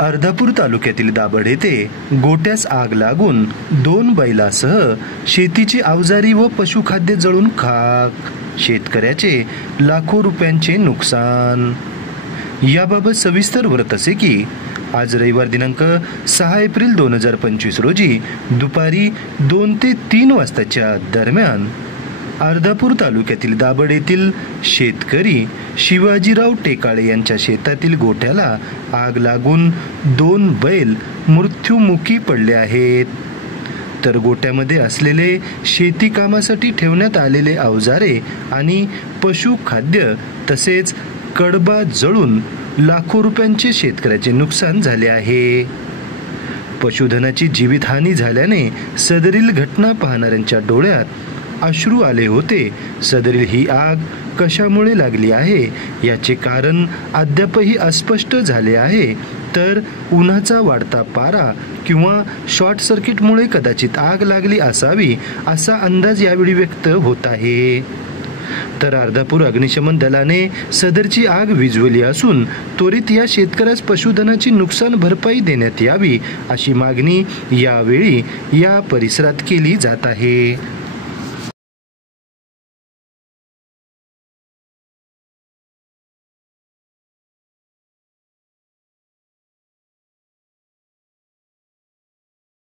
अर्धापूर तालुक्यातील दाभड येथे गोट्यास आग लागून 2 बैलासह शेतीची अवजारी व पशुखाद्य जळून खाक. शेतकऱ्याचे लाखो रुपयांचे नुकसान. याबाबत सविस्तर वृत्त असे की आज रविवार दिनांक 6 एप्रिल 2025 रोजी दुपारी 2 ते 3 वाजताच्या दरम्यान अर्धापूर तालुक्यातील दाभड येथील शेतकरी शिवाजीराव टेकाळे यांच्या शेतातील गोठ्याला आग लागून 2 बैल मृत्युमुखी पडले आहेत. तर गोट्यामध्ये असलेले शेती कामासाठी ठेवण्यात आलेले अवजारे आणि पशुखाद्य तसेच कडबा जळून लाखो रुपयांचे शेतकऱ्याचे नुकसान झाले आहे. पशुधनाची जीवितहानी झाल्याने सदरील घटना पाहणाऱ्यांच्या डोळ्यात अश्रू आले होते. सदरील ही आग कशामुळे लागली आहे याचे कारण अद्यापही अस्पष्ट झाले आहे. तर उन्हाचा वाढता पारा किंवा शॉर्ट सर्किटमुळे कदाचित आग लागली असावी असा अंदाज यावेळी व्यक्त होत आहे. तर अर्धापूर अग्निशमन दलाने सदरची आग विझवली असून त्वरित या शेतकऱ्यास पशुधनाची नुकसान भरपाई देण्यात यावी अशी मागणी यावेळी या परिसरात केली जात आहे.